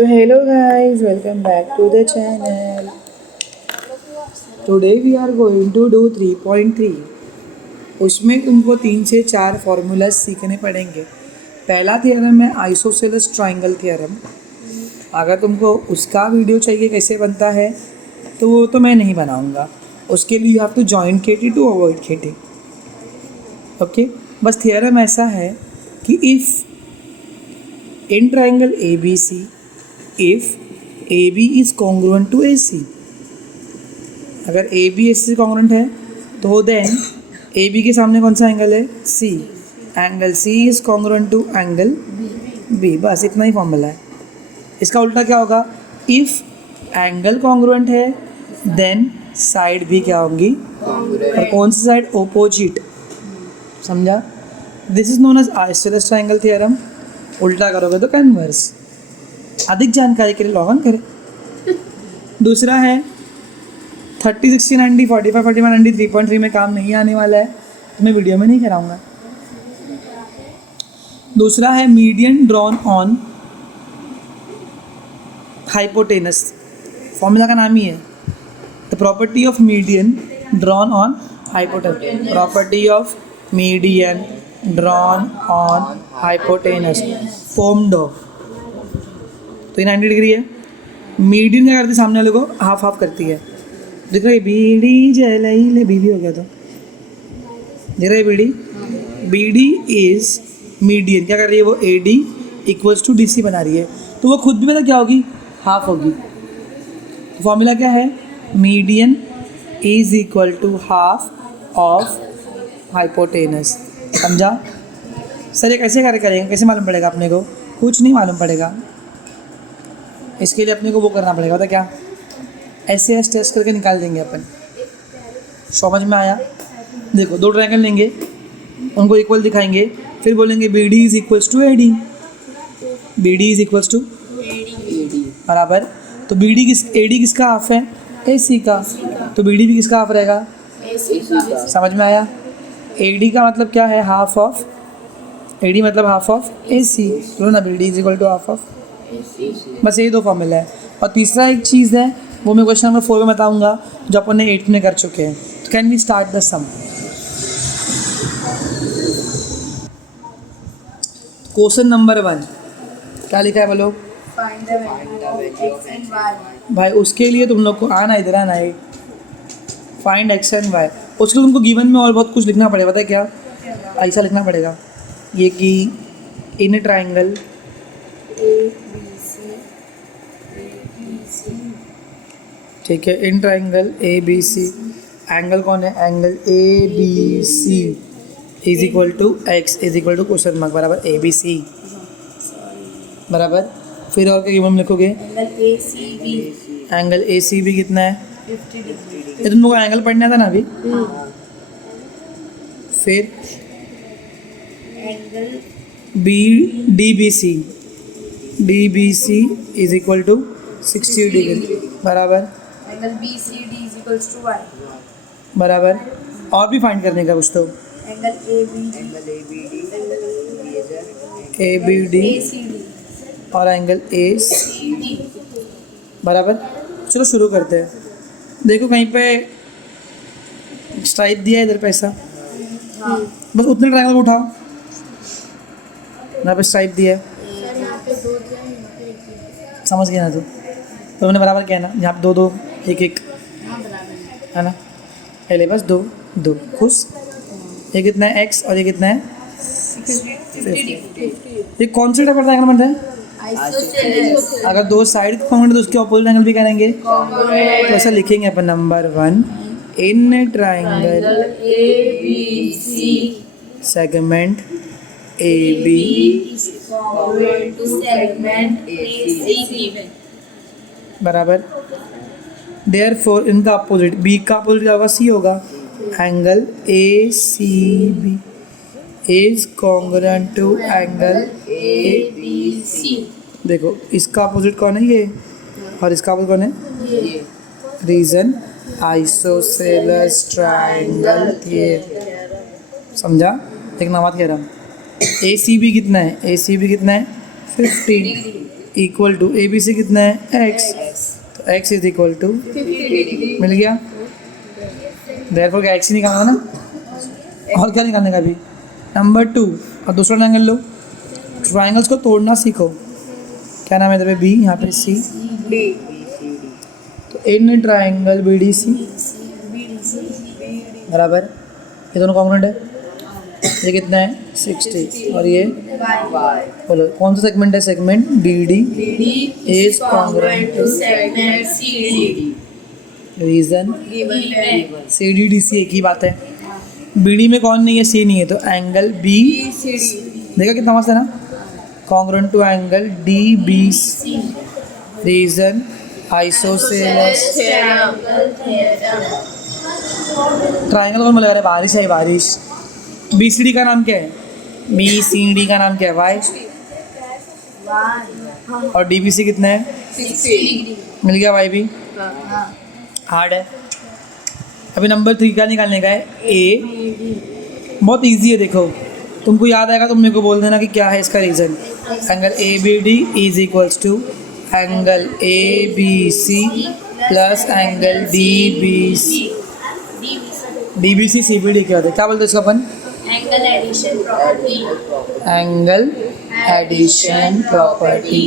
तो hello guys, welcome back to the channel. Today we are going to do 3.3। उसमें तुमको 3 से 4 formulas सीखने पड़ेंगे। पहला थियरम है आइसोसेलेस ट्रायंगल थियरम। अगर तुमको उसका वीडियो चाहिए कैसे बनता है तो वो तो मैं नहीं बनाऊंगा। उसके लिए you have to join KT to avoid KT. Okay, बस थियरम ऐसा है कि if in triangle A B C if AB is congruent to AC, अगर AB AC से congruent है तो देन AB के सामने कौन सा एंगल है? C, angle C is congruent to angle B। बस इतना ही फॉर्मूला है। इसका उल्टा क्या होगा? इफ़ एंगल कॉन्ग्रुएंट है देन साइड भी क्या होंगी? और कौन सी साइड? ओपोजिट। समझा? This is known as isosceles triangle theorem. उल्टा करोगे तो कन्वर्स। अधिक जानकारी के लिए लॉग ऑन करें। दूसरा है 30, 60, 90, 45, 41, 90, 3.3 में काम नहीं आने वाला है तो मैं वीडियो में नहीं कराऊंगा। दूसरा है median drawn on hypotenuse. Formula का नाम ही है the property of median drawn on hypotenuse. Property of median drawn on hypotenuse formed of. तो ये 90 डिग्री है। मीडियन क्या करती है? सामने वाले को हाफ हाफ करती है। देख रहे बीडी जलाई ले बीडी हो गया तो देख रहे बीडी। बीडी इज मीडियन क्या कर रही है? वो AD इक्वल्स टू DC बना रही है तो वो खुद भी मतलब क्या होगी? हाफ होगी। तो फॉर्मूला क्या है? Median is equal to half of hypotenuse. समझा? सर ये कैसे करेंगे? कैसे मालूम पड़ेगा अपने को? कुछ नहीं मालूम पड़ेगा। इसके लिए अपने को वो करना पड़ेगा। तो क्या ऐसे टेस्ट करके निकाल देंगे अपन। समझ में आया? देखो दो ट्रायंगल लेंगे, उनको इक्वल दिखाएंगे, फिर बोलेंगे BD is equals to AD। BD is equals to बराबर। तो AD किसका हाफ है? AC का। तो BD भी किसका हाफ रहेगा? समझ में आया? AD का मतलब क्या है? हाफ ऑफ AD मतलब हाफ ऑफ AC। तो ना BD is equal to half of. बस यही दो फॉर्मूला है। और तीसरा एक चीज़ है वो मैं क्वेश्चन नंबर 4 में बताऊंगा जो अपन ने 8 में कर चुके हैं। तो can we start the sum. Question number 1 क्या लिखा है बोलो? भाई उसके लिए तुम लोग को इधर आना है। Find x and y। उसके लिए तुमको गिवन में और बहुत कुछ लिखना पड़ेगा। पता है क्या? ऐसा लिखना पड़ेगा ये कि इन ट्राइंगल ठीक है, इन ट्राइंगल ABC एंगल कौन है? Angle ABC is equal to x is equal to question mark बराबर ABC बराबर। फिर और क्या गिवन में लिखोगे? एंगल ACB कितना है? 50 डिग्री। ये तुम लोग को एंगल पढ़ना था ना अभी। फिर angle DBC is equal to 60 degree बराबर। Angle BCD is equals to y बराबर। और भी फाइंड करने का कुछ तो एंगल ABD और एंगल ACD बराबर। चलो शुरू करते हैं। देखो कहीं पे स्ट्राइप दिया है इधर पे ऐसा। बस उतने ट्रायंगल को उठाओ। यहाँ पे स्ट्राइप दिया है। समझ गया ना तू? तो मैंने बराबर किया ना? यहाँ पे 2 2 1 1 है ना? पहले बस 2 2 खुश। ये कितना है? x और ये कितना है? 50। ये कौन सा टाइप का ट्रायंगल बनता है? अगर दो साइड कॉन्ग्रुएंट तो उसके ऑपोजिट एंगल भी करेंगे तो ऐसा लिखेंगे अपन। नंबर 1 in triangle ABC segment AB बराबर। देयरफॉर इनका अपोजिट B का अपोजिट क्या होगा? C होगा। Angle ACB is congruent to angle ABC। देखो इसका अपोजिट कौन है? ये। और इसका अपोजिट कौन है? ये। Reason isosceles triangle theorem. समझा? एक नंबर कह रहा हूँ। ACB कितना है? ACB कितना है? 50। Equal to A B C कितना है x, तो x इज इक्वल टू मिल गया। देयरफॉर क्या x ही निकालना ना, और क्या निकालने का अभी। नंबर 2 और दूसरा ट्रायंगल लो, ट्रायंगल्स को तोड़ना सीखो। क्या नाम है इधर पे बी, यहाँ पे सी, तो in triangle B D C बराबर, ये दोनों कॉन्ग्रुएंट है। ये कितना है 60 और ये बोलो कौन सा सेगमेंट है, segment D D is congruent to reason C D D C, एक ही बात है। बी डी में कौन नहीं है, सी नहीं है, तो एंगल बी देखा कितना मस्त है ना, congruent to angle D B C, reason isosceles. Triangle कौन बोलेगा, बारिश है बारिश। बी सी डी का नाम क्या है, बी सी डी का नाम क्या है वाई, और डी बी सी कितना है 60 मिल गया, वाई भी हार्ड है। अभी नंबर 3 क्या निकालने का है, ए, बहुत इजी है। देखो तुमको याद आएगा, तुम मेरे को बोल देना कि क्या है इसका reason. Angle A B D is equals to angle A B C plus angle D B C. D B C C B D क्या होता है, क्या बोलते हैं इसको अपन, angle addition property. Angle addition property.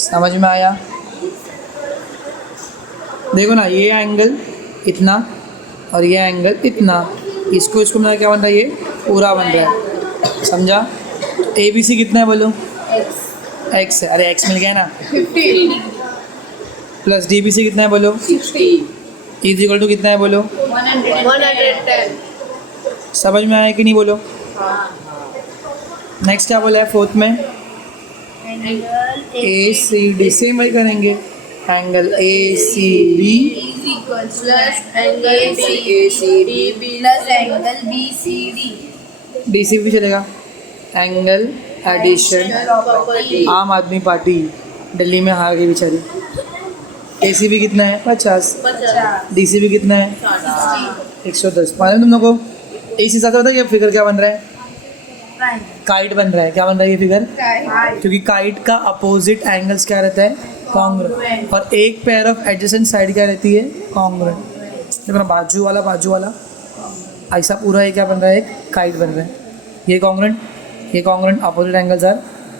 समझ में आया। देखो ना, ये एंगल इतना और ये एंगल इतना, इसको मिला क्या बन रहा है, ये पूरा बन रहा है। समझा। ए बी सी कितना है बोलो, एक्स है, अरे एक्स मिल गया ना, 50 प्लस डी बी सी कितना है बोलो, 60 इज इक्वल टू कितना है बोलो, 110। समझ में आया कि नहीं बोलो। नेक्स्ट क्या बोला है फोर्थ में, angle A C D, same वही करेंगे, angle A C B plus angle BACD plus angle BCD। D C भी चलेगा। Angle addition, property. Aam Aadmi party Delhi में हार गई बेचारी। ए सी बी कितना है 50, 50 डी सी बी कितना है 110। मालूम तुम लोग को इस हिसाब से होता है ये फिगर क्या बन रहा है, काइट बन रहा है। क्या बन रहा है ये फिगर, क्योंकि काइट का अपोजिट एंगल्स क्या रहता है, कॉन्ग्रुएंट, और एक पेयर ऑफ एडजेसेंट साइड क्या रहती है, कॉन्ग्रुएंट। देखो बाजू वाला ऐसा पूरा ये क्या बन रहा है, एक काइट बन रहा है। ये congruent, opposite angles are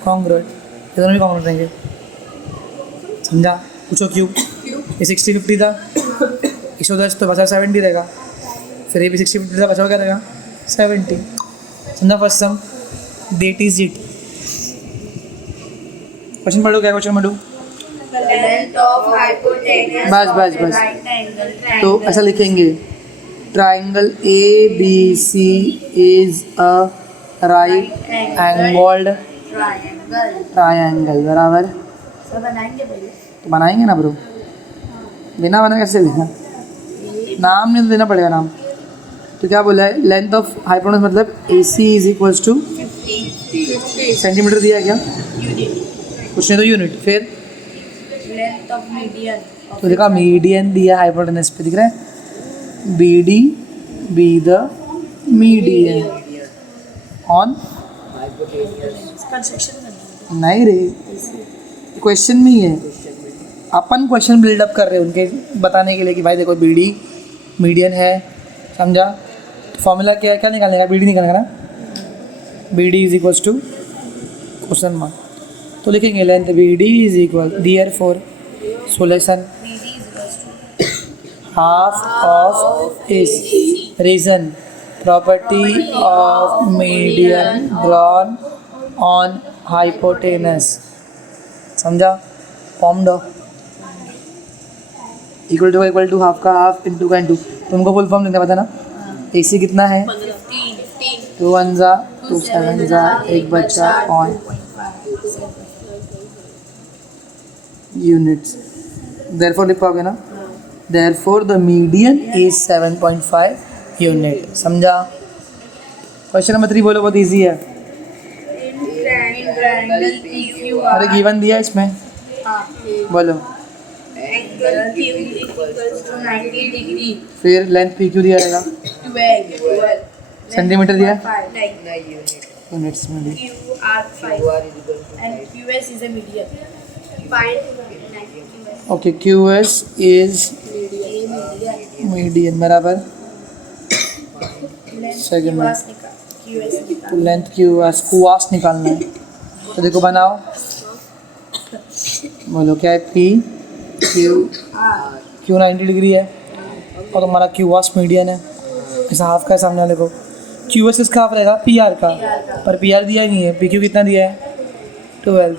congruent, ये दोनों भी कॉन्ग्रुएंट रहेंगे। समझा। पूछो क्यों। ये 60-50 था, 110 तो बचा 70 रहेगा, फिर ये भी 60-50 था, बचा क्या रहेगा 70। समझा first sum, that is it. Question पढ़ो, क्या क्वेश्चन पढ़ो, लेंथ ऑफ हाइपोटेनस बस राइट एंगल तो ऐसा लिखेंगे, triangle A B C is a right angled triangle बराबर। सब बनाएंगे पहले, तो बनाएंगे ना ब्रो, बिना बना कैसे लिखा, नाम नहीं तो देना पड़ेगा नाम। तो क्या बोला है, लेंथ ऑफ हाइपोटेनस मतलब ए सी इज इक्वल्स टू 50 सेंटीमीटर दिया है क्या, यूनिट। कुछ नहीं तो यूनिट। फिर लेंथ ऑफ मीडियन तो देखा मीडियन दिया हाइपोटेनस पे, दिख रहा है B D be the median on, construction नहीं रे क्वेश्चन में ही है, अपन क्वेश्चन बिल्डअप कर रहे हैं उनके बताने के लिए कि भाई देखो बी डी मीडियन है। समझा। फॉर्मूला क्या है, क्या निकालने का, बी डी निकालने का ना, B D is equals to question mark, तो लिखेंगे length B D is equal dear for solution half of इस reason property of median drawn on hypotenuse. समझा। फॉर्म दो, इक्वल टू हाफ का हाफ इंटू का इंटू। तुमको full form लिखना पता ना, ए सी कितना है 2 1 जा 2 7 जा 1 बचा पॉइंट यूनिट्स। देयरफॉर लिख पाओगे ना, therefore the median is 7.5 unit. समझा। क्वेश्चन नंबर 3 बोलो, बहुत इजी है। अरे गिवन दिया इसमें, बोलो। Angle Q equals to 90 degree. फिर लेंथ पी क्यू दिया रहेगा, 12 सेंटीमीटर दिया, नहीं यूनिट्स में भी। QR 5 and QS is a medium। Okay QS is median बराबर सेकंड में तो लेंथ QS निकालना है तो देखो बनाओ बोलो क्या है P Q 90 डिग्री है और तुम्हारा QS मीडियन है ऐसा हाफ का सामने वाले को QS इसका हाफ रहेगा PR का पर PR दिया ही नहीं है PQ कितना दिया है 12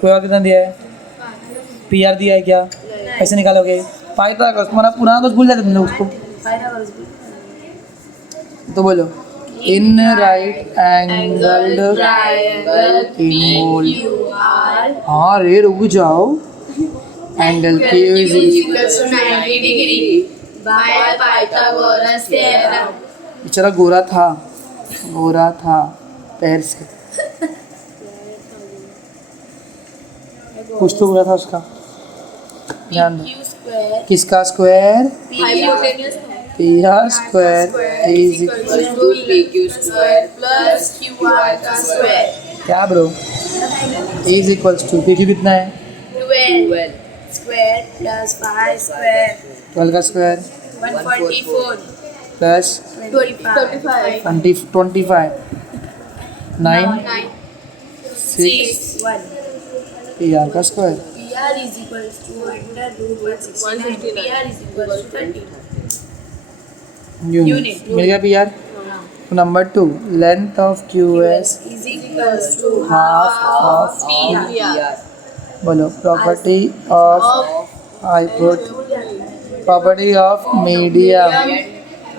QR कितना दिया है PR दिया है क्या कैसे निकालोगे पाइथागोरस तुम्हारा पुराना कुछ भूल जाते तुमने उसको तो बोलो इन राइट एंगल्ड इनवॉल्व हाँ रे रुक जाओ एंगल Q इज बेचारा गोरा था पैर से कुछ तो गोरा था उसका ध्यान दो किसका स्क्वायर PR स्क्वायर इज क्या bro is equals to PQ कितना है 12 का स्क्वायर 144 प्लस 25 25 9 6 PR का square PR is equals to under root 169. PR is equals to 30. Unit मिल गया PR number 2 length of QS Is equals to half of PR. बोलो property of property of medium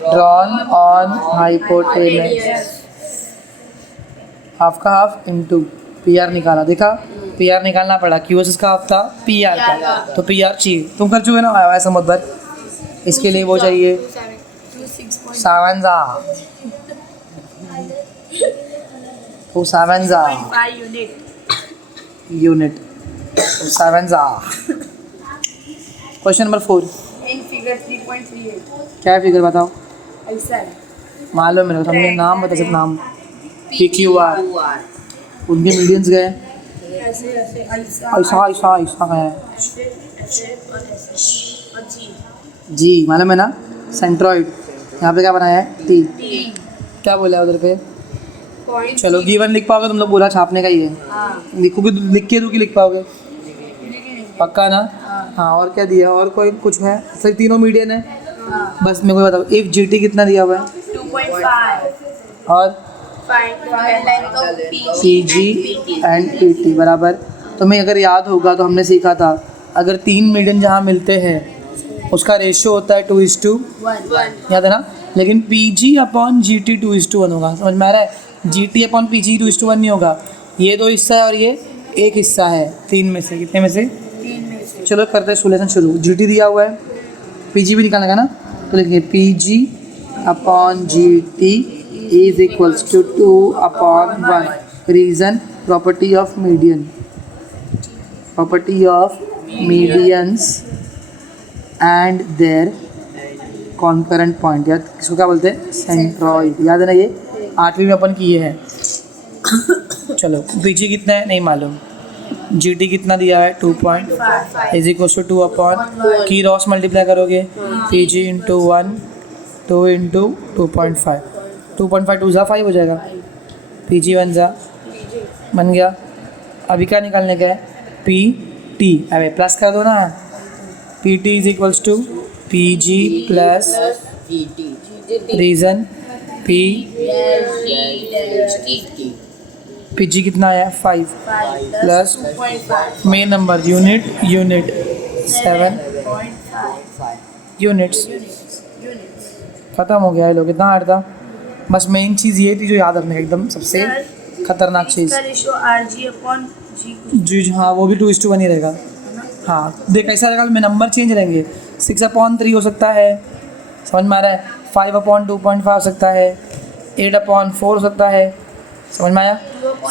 drawn on hypotenuse half का half into PR निकाला देखा PR निकालना पड़ा QS इसका half था PR का तो PR चाहिए तुम कर चुके ना ऐसा मत बार इसके लिए वो चाहिए 7 तो 7 unit 7 question number 4 In figure 3.38. क्या है फिगर बताओ ऐसा है. मालूम मेरे को तुमने नाम बता सकते नाम PQR उनके मीडियंस गए ऐसे ऐसा ऐसा गया है और जी जी मालूम है ना सेंट्रॉइड यहाँ पे क्या बनाया है T क्या बोला है उधर पे पॉइंट चलो गिवन लिख पाओगे तुम लोग बोला छापने का ही है लिखोगे लिख के दूँगी लिख पाओगे पक्का ना हाँ और क्या दिया और कोई कुछ है फिर तीनों मीडियन है बस मेरे को बताओ इफ GT कितना दिया हुआ है 2.5. और Find the length of PG and PT बराबर तुम्हें अगर याद होगा तो हमने सीखा था अगर 3 मीडियन जहाँ मिलते हैं उसका रेशियो होता है 2:1 याद है ना लेकिन PG अपॉन GT 2:1 होगा समझ में आ रहा है GT अपॉन PG 2:1 नहीं होगा ये 2 हिस्सा है और ये एक हिस्सा है 3 में से कितने में से चलो करते हैं सोल्यूशन शुरू GT दिया हुआ है PG भी निकालना का ना तो लिखिए PG upon GT is equals to 2/1 reason property of medians and their concurrent point याद किसको क्या बोलते हैं सेंट्रॉइड याद है ना ये 8वीं में अपन किए हैं चलो PG कितना है नहीं मालूम GT कितना दिया है 2.5 इज इक्वल टू 2/, की रॉस मल्टीप्लाई करोगे PG इंटू 1 2 इंटू 2.5 2.5 2 जा 5 हो जाएगा PG 1 जा बन गया अभी क्या निकालने का है PT अबे प्लस कर दो ना PT is equals to PG plus reason PG कितना आया 5 plus main number unit 7 units ख़त्म हो गया है लोग कितना हार्ड था बस मेन चीज़ ये थी जो याद रखने का एकदम सबसे खतरनाक चीज़ जी हाँ वो भी 2:1 ही रहेगा हाँ देख ऐसा रहेगा में नंबर चेंज रहेंगे 6/3 हो सकता है समझ में आ रहा है 5/2.5 हो सकता है 8/4 हो सकता है समझ में आया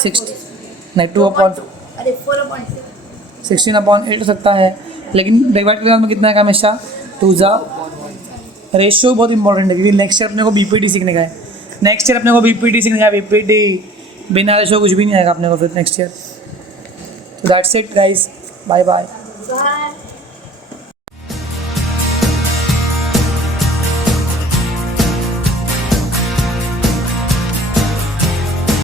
16/8 हो सकता है लेकिन डिवाइड करने में कितना है हमेशा 2 जा रेशियो बहुत इंपॉर्टेंट है क्योंकि नेक्स्ट ईयर अपने को BPT सीखने का है नेक्स्ट ईयर अपने को BPT सीखने का है BPT बिना रेशियो कुछ भी नहीं आएगा अपने को फिर next year that's it guys bye bye. Bye.